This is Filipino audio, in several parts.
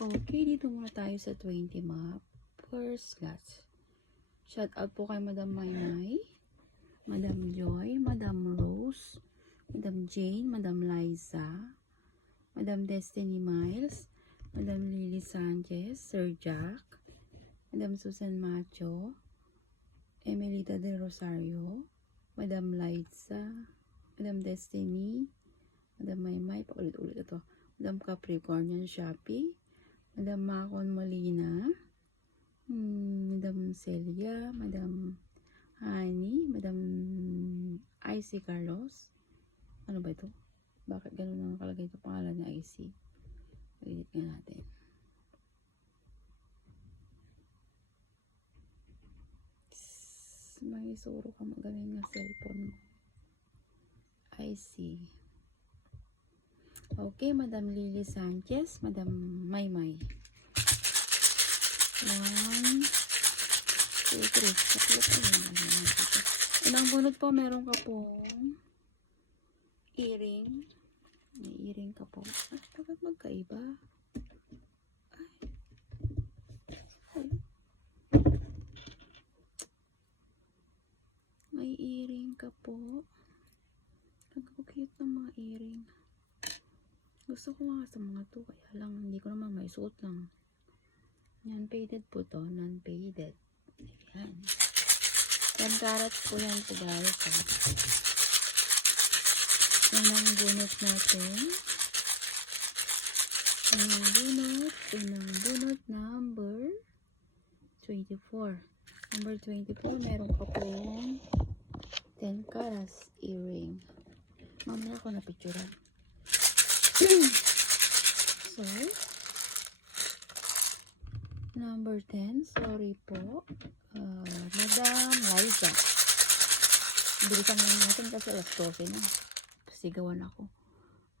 Okay, dito muna tayo sa 20 map. First class. Shout out po kay Madam Maymay, Madam Joy, Madam Rose, Madam Jane, Madam Liza, Madam Destiny Miles, Madam Lily Sanchez, Sir Jack, Madam Susan Macho, Emelita del Rosario, Madam Liza, Madam Destiny, Madam Maymay, paulit-ulit ito, Madam Capricornian Shopee, Madam Macon Molina, Madam Celia, Madam Honey, Madam IC Carlos. Ano ba ito? Bakit ganun ang nakalagay ito pangalan na IC? Ulit nga natin. May suro ka magaling na cellphone mo. IC. Okay, Madam Lily Sanchez, Madam Maymay. 1, 2, 3. Unang bunot po, meron ka pong earring. May earring ka po. Bakit magkaiba? Ay. May earring ka po. Nagkukute ng mga earring. Gusto ko nga sa mga to, kaya lang hindi ko naman may suot lang. Non-faded po to, non-faded. Ayan. 10 carats po yan po guys. Yan ang bunot natin. Unang bunot number 24. Number 24, meron ka pong 10 carats earring. Mamaya ako na picturean. So, number 10, sorry po, Madam Liza. Bilisan lang natin kasi alas 12 na. Pasigawan ako.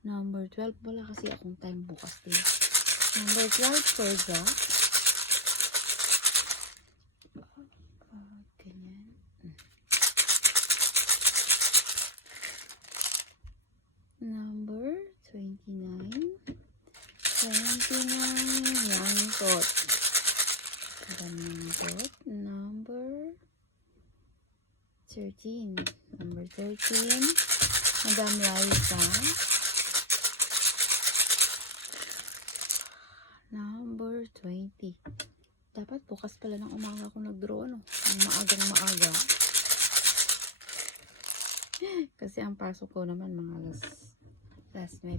Number 12, wala kasi akong time bukas din. Number 12, Sir Jack. Ganyan. Number 29. 29, young tot. Number 13. Number 13, Madam Liza. Number 20. Dapat bukas pala ng umaga ako nag-draw, no? Maagang maaga. Kasi ang pasok ko naman mga last